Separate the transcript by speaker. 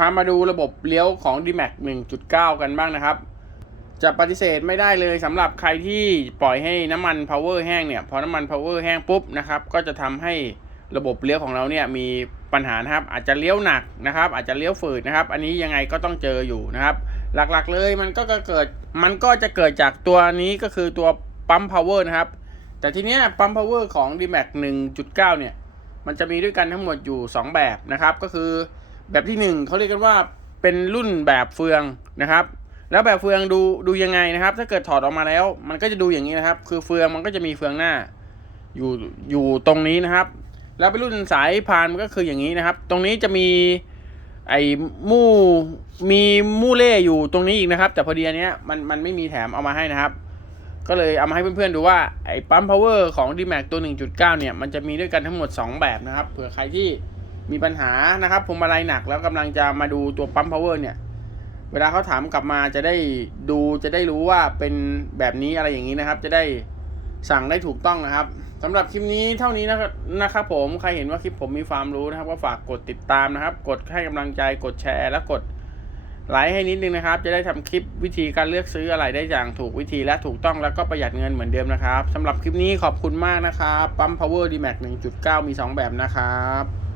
Speaker 1: พามาดูระบบเลี้ยวของ d m a x 1.9 กันบ้างนะครับ จะปฏิเสธไม่ได้เลยสำหรับใครที่ปล่อยให้น้ำมัน power แห้งเนี่ย พอน้ำมัน power แห้งปุ๊บนะครับ ก็จะทำให้ระบบเลี้ยวของเราเนี่ยมีปัญหานะครับ อาจจะเลี้ยวหนักนะครับ อาจจะเลี้ยวฝืดนะครับ อันนี้ยังไงก็ต้องเจออยู่นะครับ หลักๆเลยมันก็จะเกิด มันก็จะเกิดจากตัวนี้ก็คือตัวปั๊ม power นะครับ แต่ทีเนี้ยปั๊ม power ของ d m a x 1.9 เนี่ย มันจะมีด้วยกันทั้งหมดอยู่ 2 แบบนะครับ ก็คือ แบบที่ 1เขาเรียกกันว่าเป็นรุ่นแบบเฟืองนะครับ แล้วแบบเฟืองดูดูยังไงนะครับ ถ้าเกิดถอดออกมาแล้ว มันก็จะดูอย่างนี้นะครับ คือเฟืองมันก็จะมีเฟืองหน้า อยู่อยู่ตรงนี้นะครับ แล้วเป็นรุ่นสายพานมันก็คืออย่างนี้นะครับ ตรงนี้จะมีไอ้มู่มีมู่เล่อยู่ตรงนี้อีกนะครับ แต่พอดีอันเนี้ยมันมันไม่มีแถมเอามาให้นะครับ ก็เลยเอามาให้เพื่อนๆดูว่าไอ้ปั๊ม power ของ d m a x ตัว 1.9 เนี่ยมันจะมีด้วยกันทั้งหมด 2 แบบนะครับเผื่อใครที่ มีปัญหานะครับพวงมาลัยหนักแล้วกำลังจะมาดูตัวปั๊ม power เนี่ย เวลาเขาถามกลับมาจะได้ดูจะได้รู้ว่าเป็นแบบนี้อะไรอย่างนี้นะครับ จะได้สั่งได้ถูกต้องนะครับสำหรับคลิปนี้เท่านี้นะครับนะครับผมใครเห็นว่าคลิปผมมีความรู้นะครับ ก็ฝากกดติดตามนะครับ กดให้กำลังใจกดแชร์ และกดไลค์ให้นิดนึงนะครับ จะได้ทำคลิปวิธีการเลือกซื้ออะไรได้อย่างถูกวิธีและถูกต้องแล้วก็ประหยัดเงินเหมือนเดิมนะครับสำหรับคลิปนี้ขอบคุณมากนะครับปั๊ม power d max 1.9 มี 2 แบบนะครับ